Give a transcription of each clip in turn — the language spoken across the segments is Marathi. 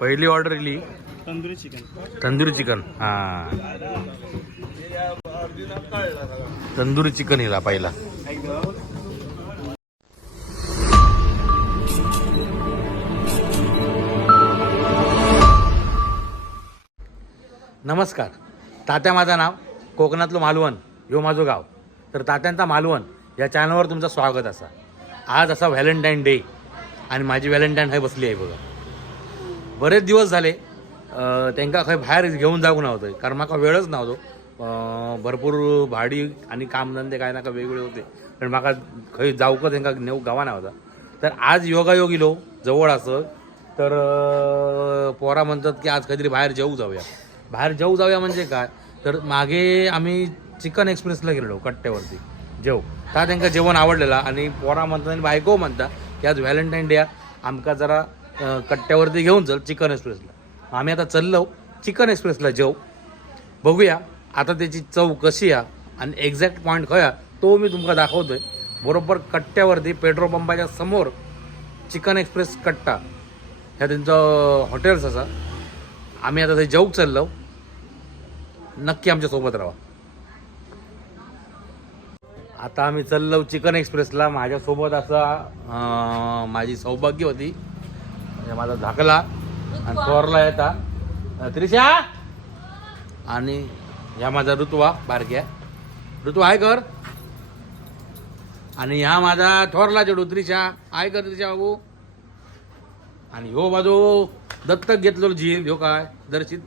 पहिली ऑर्डर इली तंदुरी चिकन हां तंदुरी चिकन इला पहिला. नमस्कार. तात्या माझं नाव, कोकणातलं मालवण ह्यो माझं गाव. तर तात्यांचा मालवण या चॅनलवर तुमचं स्वागत असा. आज असा व्हॅलेंटाईन डे आणि माझी व्हॅलेंटाईन हाय बसली आहे बघा. बरेच दिवस झाले त्यांना खंय बाहेर घेऊन जाऊ नव्हतं, कारण माका वेळच नव्हतो. भरपूर भाडी आणि कामधंदे काय नका वेगवेगळे होते, पण माका खंय जाऊक त्यांना नेऊ गावा नव्हता. तर आज योगायोग इलो जवळ असं. तर पोरा म्हणतात की आज काहीतरी बाहेर जेऊ जाऊया. बाहेर जेऊ जाऊया म्हणजे काय, तर मागे आम्ही चिकन एक्सप्रेसला गेलेलो कट्ट्यावरती जेव. का त्यांना जेवण आवडलेला आणि पोरा म्हणतात आणि बायको म्हणता की आज व्हॅलेंटाईन डे आमका जरा कट्ट्यावरती घेऊन चल चिकन एक्सप्रेसला. आम्ही आता चाललो चिकन एक्सप्रेसला जेव. बघूया आता त्याची चव कशी आहे आणि एक्झॅक्ट पॉईंट खया तो मी तुमका दाखवतोय. बरोबर कट्ट्यावरती पेट्रोल पंपाच्या समोर चिकन एक्सप्रेस कट्टा ह्या त्यांचं हॉटेल्स असा. आम्ही आता ते जेवूक चाललो. नक्की आमच्यासोबत राहा. आता आम्ही चाललो चिकन एक्सप्रेसला. माझ्यासोबत असा माझी सौभाग्य होती, माझा धाकला आणि थोरला येता त्रिशा आणि ह्या माझा ऋतुवा बारक्या. ऋतू आहे कर. आणि ह्या माझा थोरला चेडू त्रिशा आहे कर. त्रिशा बाबू. आणि ह्यो बाजू दत्तक घेतलो झील ह्यो काय दर्शित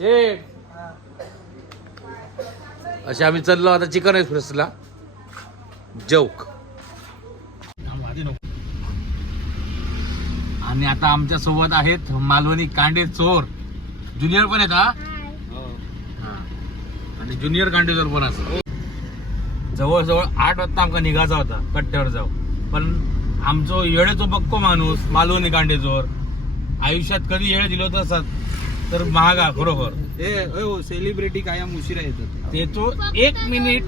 ए. असे आम्ही चाललो आता चिकन एक्सप्रेसला जेवक. आणि आता आमच्या सोबत आहेत मालवणी कांडे चोर ज्युनियर पण आहेत. हा आणि ज्युनियर कांडे चोर पण असं. जवळजवळ 8 वाजता आमका निघायचा होता कट्ट्यावर जाऊ, पण आमचो येळेचो बक्को माणूस मालवणी कांडे चोर आयुष्यात कधी येळ दिलो तर महागा खरोखर. सेलिब्रिटी कायम उशिरा येतात. ते तो 1 मिनिट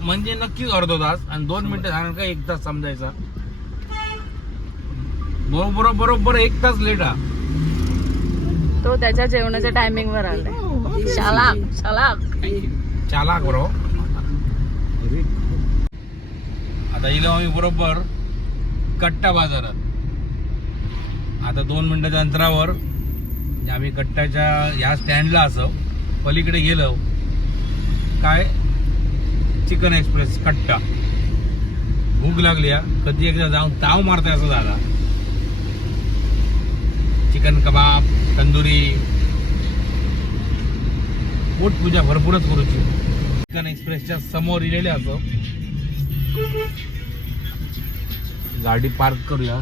म्हणजे नक्कीच अर्धा तास आणि 2 मिनिटं सांगा का 1 तास समजायचा. बरोबर 1 तास लेट हा. तो त्याच्या जेवणाच्या टायमिंग वर आलाय. चालाक बरो. आता इलो आम्ही बरोबर कट्टा बाजारात. आता 2 मिनिटाच्या अंतरावर आम्ही कट्ट्याच्या ह्या स्टँडला असो पलीकडे गेलो काय चिकन एक्सप्रेस कट्टा. भूक लागली कधी एकदा जाऊन ताव मारताय असं झाला. चिकन कबाब तंदुरी पोटपूजा भरपूरच करूची. चिकन एक्सप्रेसच्या समोर इलेले असो. गाडी पार्क करूया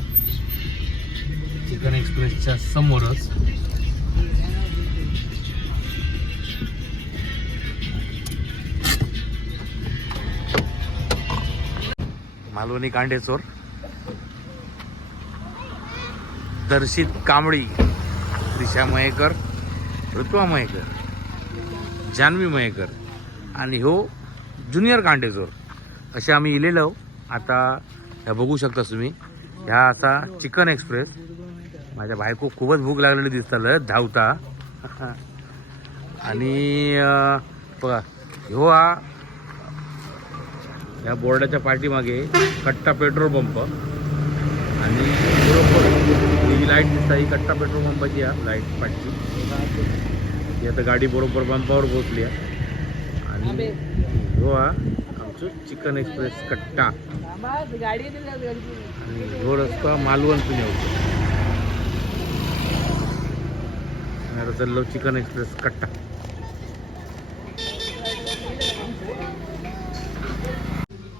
चिकन एक्सप्रेसच्या समोरच. मालवणी कांडेचोर दर्शित कांबळी त्रिशा मयेकर ऋतुवा मयेकर जान्हवी मयेकर आणि हो ज्युनियर कांडेचोर असे आम्ही इलेलो. आता ह्या बघू शकता तुम्ही ह्या असा चिकन एक्सप्रेस. माझ्या बायको खूपच भूक लागलेली दिसतात धावता. आणि बघा ह्यो हा या बोर्डाच्या पाठीमागे कट्टा पेट्रोल पंप आणि बरोबर ही लाईट दिसता ही कट्टा पेट्रोल पंपाची आहे लाईट पाठची. ही आता गाडी बरोबर पंपावर पोहोचली आहे. आणि हो हा आमचं चिकन एक्सप्रेस कट्टा आणि हो रस्ता मालवण पुणे होतो. आता चाललो चिकन एक्सप्रेस कट्टा.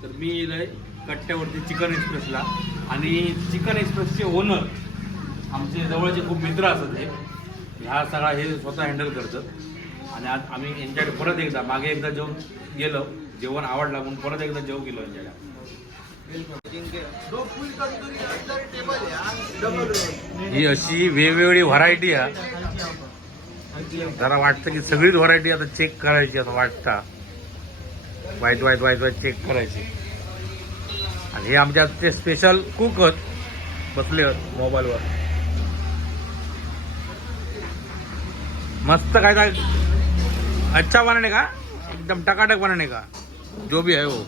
तर मी येईल कट्ट्यावरती चिकन एक्सप्रेसला. आणि चिकन एक्सप्रेसचे ओनर आमचे जवळचे खूप मित्र असतात. हे ह्या सगळा हे स्वतः हँडल करतात. आणि आज आम्ही यांच्याकडे परत एकदा मागे एकदा जेवण गेलो, जेवण आवडला म्हणून परत एकदा जेवण गेलो यांच्याकडे. ही अशी वेगवेगळी व्हरायटी आहे. जरा वाटतं की सगळीच व्हरायटी आता चेक करायची असं वाटतं. वाईट चेक करायची. आणि हे आमच्या ते स्पेशल कुक बसले मोबाईलवर. मस्त काय था अच्छा बनाने का एकदम टकाटक बनाने का जो भी है वो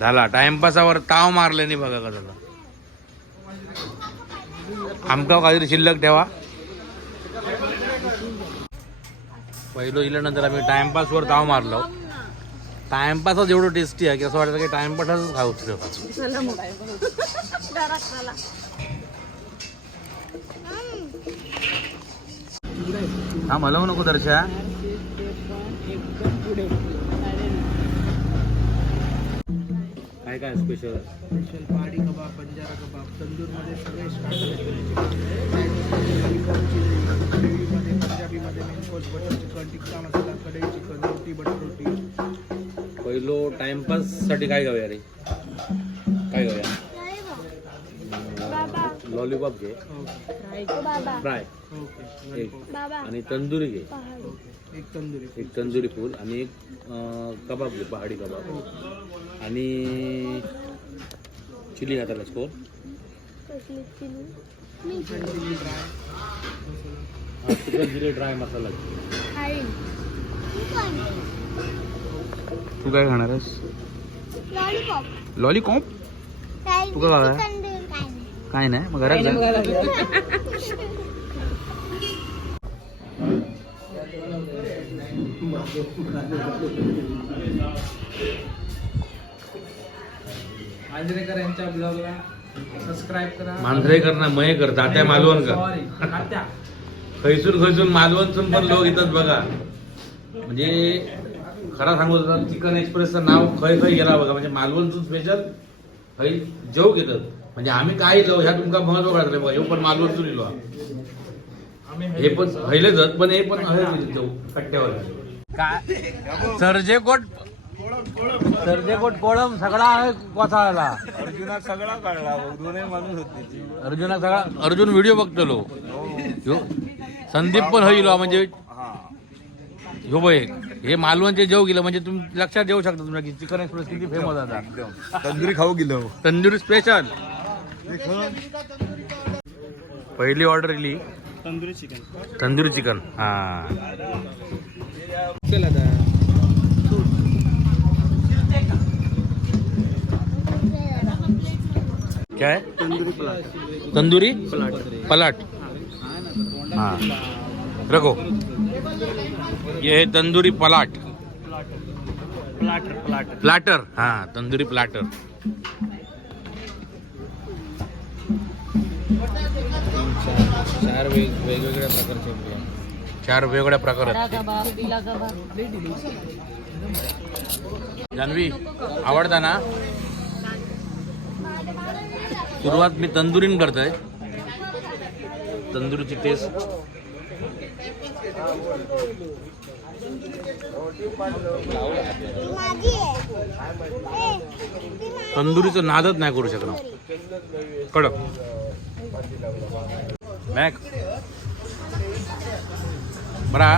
झाला टाइमपासावर ताव मारले नाही बघा का झाला आमका काहीतरी शिल्लक ठेवा पहिलं इल्यानंतर आम्ही टाइमपासवर ताव मारलो टाइमपासच एवढं टेस्टी आहे की असं वाटतं की टाइमपासच खाऊ चला मग काय बघू. घरात चला. हा मला नको दर्शा एकदम पुढे काय काय स्पेशल स्पेशल पहाडी कबाब बंजारा कबाब तंदूरमध्ये सगळे ग्रेव्हीमध्ये पंजाबीमध्ये main course butter chicken tikka masala कढई चिकन रोटी बटर रोटी पहिलो टाइमपास साठी काय गावया रे काय गावया लॉलीपॉप घे फ्राय ओके एक आणि तंदुरी घे एक एक तंदुरी फूल आणि एक कबाब घे पहाडी कबाब आणि चिली हाताला स्कोर चिकन चिली ड्राय मसाला तू काय खाणार आहेस लॉलीपॉप तू काय खाणार काय नाही मग घरात जा मांजरेकर यांच्या ब्लॉगला सबस्क्राईब करा मांजरेकर ना मयेकर तात्या मालवण का सॉरी तात्या खैसून मालवणसून पण लोक येतात बघा म्हणजे खरा सांगू तर चिकन एक्सप्रेसचं नाव खय गेला बघा म्हणजे मालवणसून स्पेशल खै जेव घेतात म्हणजे आम्ही काय येलो ह्या तुमका महत्व कळतले बघा हे पण मालवणसून येलो हे पण पहिले जात पण हे पण जेव कट्ट्यावर काय सर्जेकोट कोळम सगळा आहे कोथाळला अर्जुनात सगळा काढला दोन्ही माणूस होते अर्जुना सगळा अर्जुन व्हिडिओ बघतलो ह्यो संदीप पण होईल म्हणजे ह्यो बघ हे मालवणचे जेव गेलं म्हणजे तुम्ही लक्षात येऊ शकता तुम्हाला की चिकन एक्सप्रेस किती फेमस आता तंदुरी खाऊ गेलो तंदुरी स्पेशल पहिली ऑर्डर इली तंदुरी चिकन हा चल आता काय तंदुरी पलाट हाँ रखो ये है तंदूरी पलाट प्लाटर हाँ तंदूरी प्लाटर चार वेगवेगळ्या प्रकारचे जान्हवी आवडता ना सुरुवात मी तंदुरीन करतोय तंदुरीची टेस्ट तंदुरीचं नादच नाही करू शकणार कडक मॅक बरा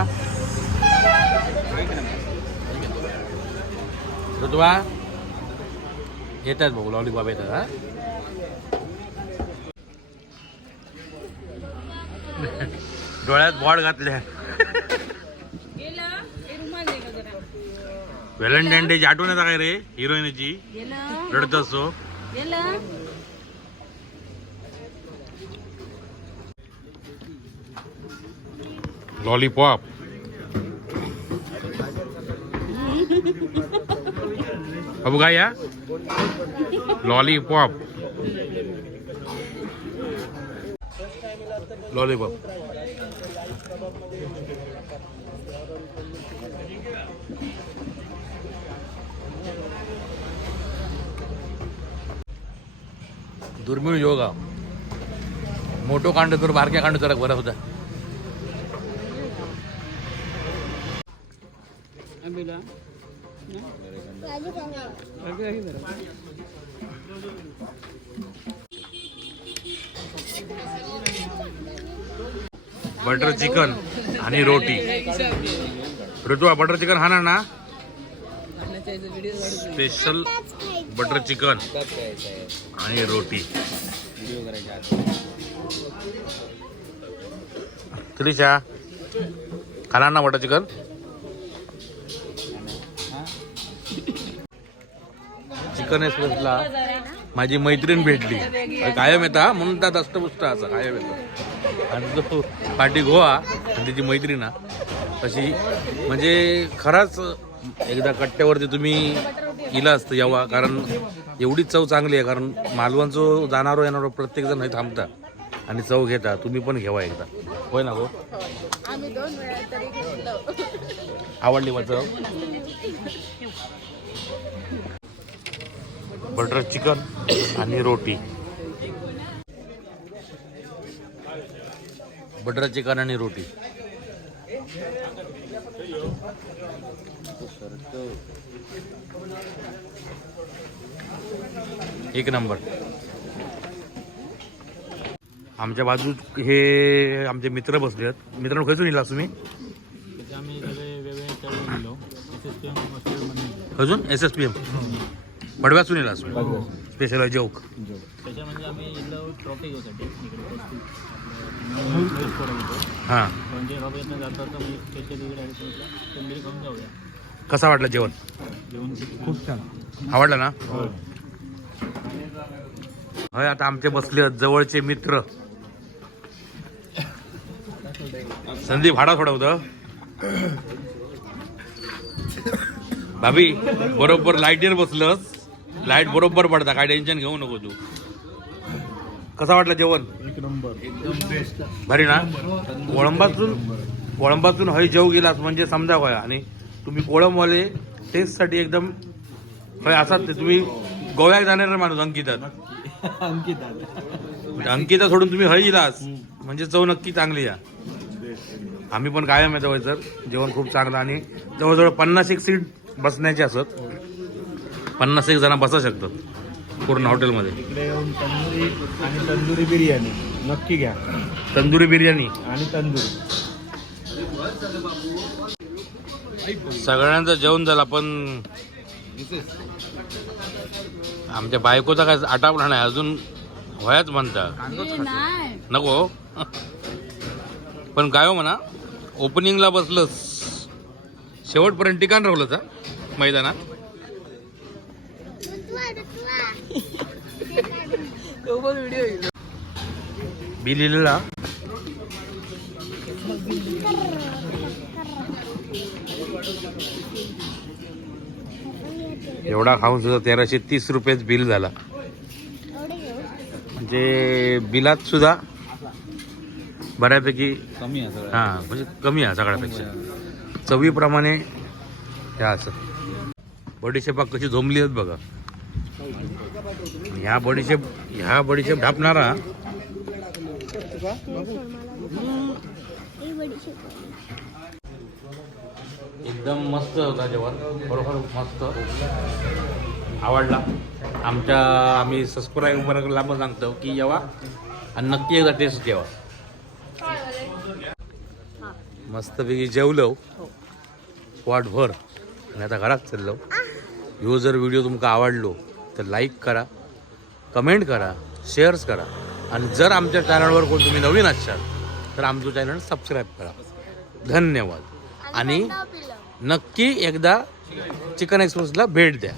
ऋतुवा येतात भाऊ लॉलीपॉप येतात हा डोळ्यात बॉड घातल्या व्हॅलेंटाईन डेची आठवण येता काय रे हिरोईनची रडत असतो लॉलीपॉप अबू काय या लॉलीपॉप लॉलीपॉप दुर्मिळ योगा मोठो कांड तर बारक्या कांड जरा बरा होता बटर चिकन आणि रोटी ऋतुवा बटर चिकन खाणार ना स्पेशल बटर चिकन आणि रोटी त्रिशा खाणार ना बटर चिकन? चिकन एक्सप्रेसला माझी मैत्रीण भेटली. कायम येता म्हणून त्यात अष्टपुष्ट असं कायम येतं. आणि तो पाठी गोवा आणि तिची मैत्रीण ना तशी म्हणजे खराच एकदा कट्ट्यावरती तुम्ही गेला असतं यावा, कारण एवढी चव चांगली आहे. कारण मालवणचं जाणारो येणारो प्रत्येक जण थांबता आणि चव घेता. तुम्ही पण घेवा एकदा. होय ना हो? आम्ही 2 वेळा तरी घेतलं. आवडली मग चव? बटर चिकन आणि रोटी. बटर चिकन आणि रोटी. एक नंबर. आमच्या बाजू हे आमचे मित्र बसले आहेत. मित्रांनो खयसून येला तुम्ही? अजून SSPM बडव्यासून येला स्पेशल जोक. हां, कसा वाटलं जेवण? खूप छान. आवडलं ना? होय. आता आमचे बसले आहेत जवळचे मित्र. संदीप भाडा सोडवतं. भाभी बरोबर लाईटीवर बसलंस. लाईट बरोबर पडता, काय टेन्शन घेऊ नको तू. कसा वाटलं जेवण? एक नंबर, एकदम बेस्ट. भारी ना? कोळंबातून हय जेव गेलास म्हणजे समजा काय. आणि तुम्ही कोळंबवाले टेस्टसाठी एकदम हय असाच. तुम्ही गोव्यात जाणारे माणूस अंकिता सोडून तुम्ही हय गेलास म्हणजे चव नक्की चांगली आहे. आम्ही पण कायम येतो होय सर. जेवण खूप चांगलं आणि जवळजवळ 50 सीट बसण्याचे असत. 50 जण बसू शकतात पूर्ण हॉटेलमध्ये. इकडे येऊन तंदुरी आणि तंदुरी बिर्याणी नक्की घ्या. तंदुरी बिर्याणी आणि तंदुरी. सगळ्यांचं जेवण झालं. पण आमच्या बायकोचा काय आटापला नाही अजून. व्हायच म्हणता नको. पण काय हो म्हणा, ओपनिंगला बसलंच शेवटपर्यंत ठिकाण राहिलं का मैदानात? बिलीला एवढा खाऊन सुद्धा 1330 रुपयेच बिल झाला. म्हणजे बिलात सुद्धा बऱ्यापैकी कमी आहे. हां, म्हणजे कमी आहे सगळ्यापेक्षा. चवीप्रमाणे ह्या असं बडीशेपा कशी झोंबली आहेत बघा. ह्या बडीशेप ढापणारा एकदम मस्त होता जेवण. बरोबर मस्त आवडला. आम्ही सबस्क्राईबरला पण सांगतो की यावा आणि नक्की एकदा टेस्ट जेवा. मस्तपैकी जेवलो पोटभर आणि आता घरात चाललो. ह्यो जर व्हिडिओ तुमका आवडलो तर लाईक करा, कमेंट करा, शेअर्स करा. आणि जर आमच्या चॅनलवर कोण तुम्ही नवीन असाल तर आमचं चॅनल सबस्क्राईब करा. धन्यवाद. आणि नक्की एकदा चिकन एक्सप्रेसला भेट द्या.